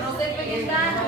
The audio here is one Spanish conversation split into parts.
No se pegue tanto.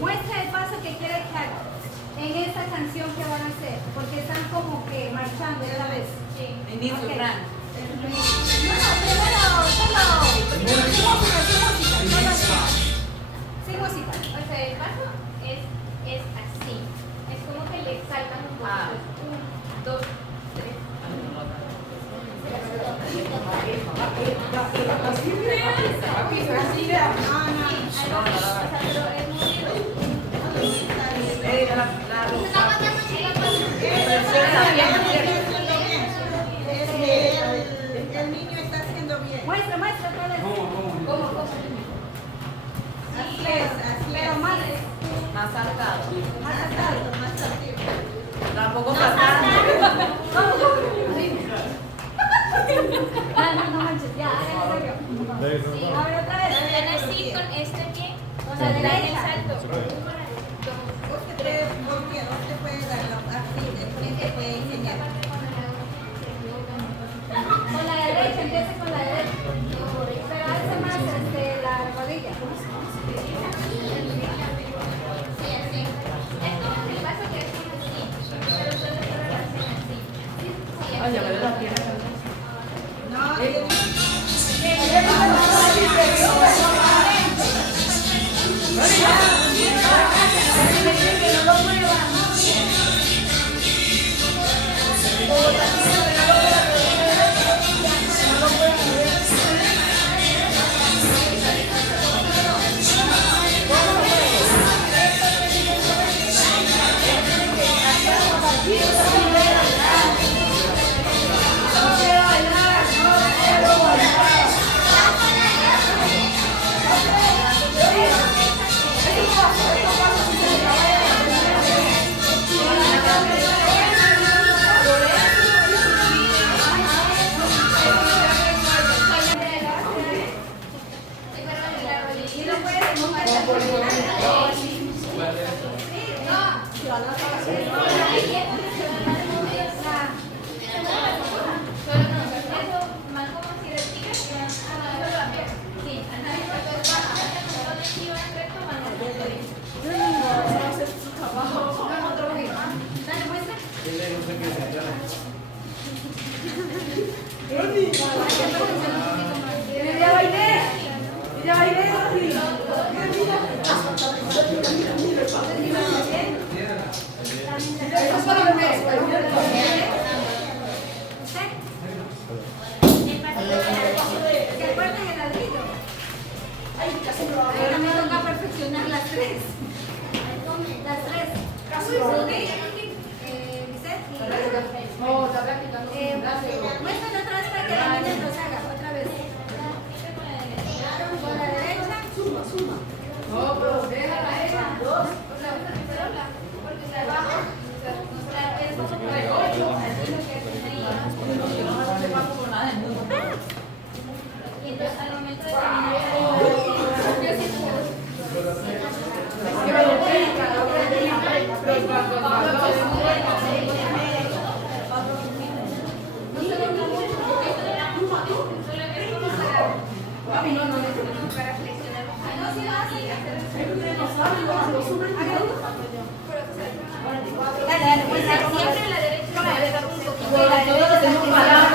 Muestra el paso que quiere que haga en esta canción que van a hacer, porque están como que marchando esta vez. Sí. Inicio, Okay. Fran. No, primero, solo. Sin música. O sea, el paso es así. Es como que le saltan un poco. 1, 2, 3. El niño está haciendo bien. Muestra otra vez. ¿Cómo? Así es, así Pero es. Más saltado. Más alto, más alto. Tampoco saltando. No manches, ya, háganlo yo. Sí. A ver, otra vez. Están así con este pie. Con la En el derecha. salto. Usted puede darlo así, después te puede enseñar. Con la derecha, empieza con la derecha. Pero hace más la rodilla. Sí, así. Es como el paso que es como así. Pero solo se relaciona así. Sí, Ay, ya me dio las piernas. Ahora me toca perfeccionar las tres. Las tres. Muéstrame otra vez para que la niña nos haga. Otra vez. Con la derecha. Suma. No, pero déjala esa. porque está abajo. O sea, es como 8, así lo que hacen ahí. No se paso por nada del mundo. para flexionar un poco. No, si lo haces. Y hacer el Dale, dale, pues, siempre en la derecha. Un poquito. Todos tenemos palabras.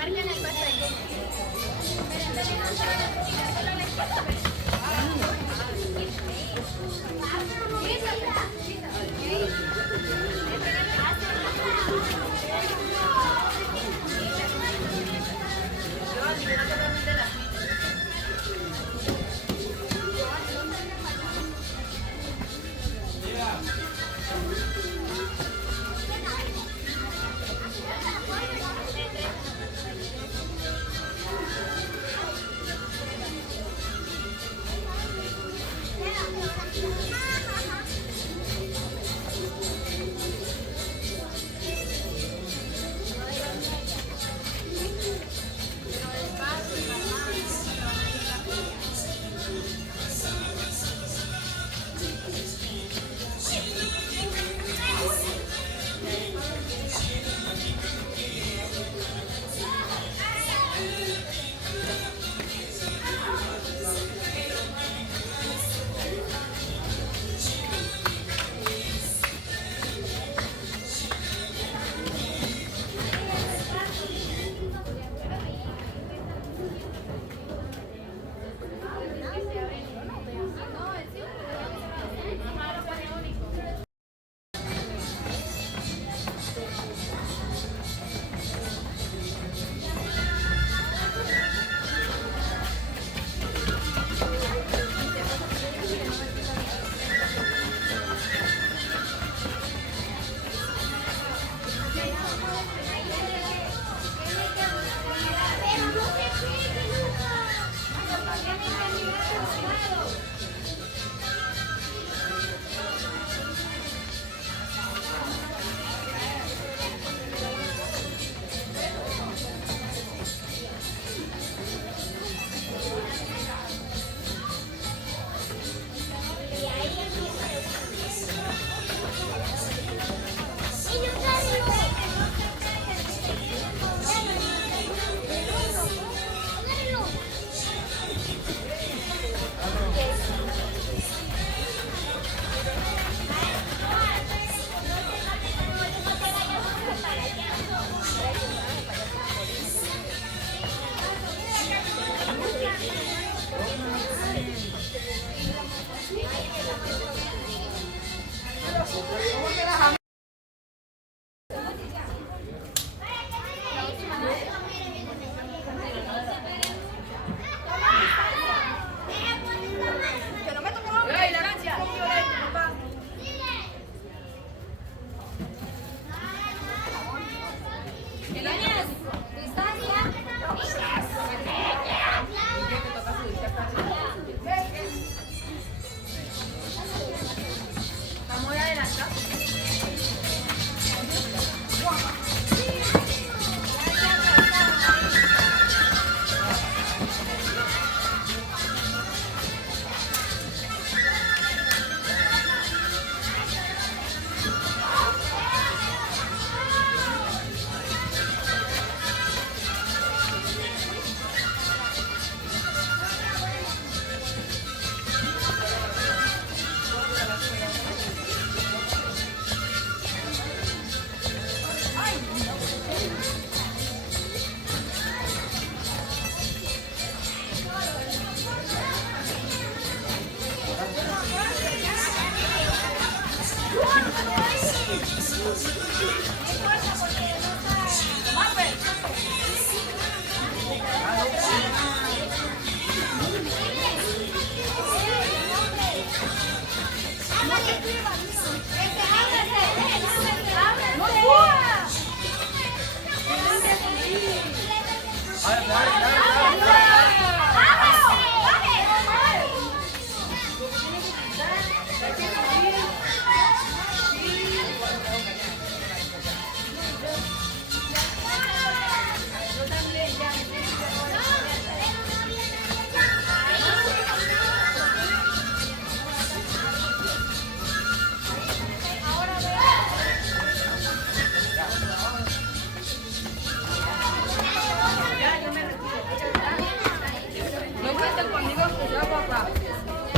Marquen el paso de Dale, dale, dale, dale.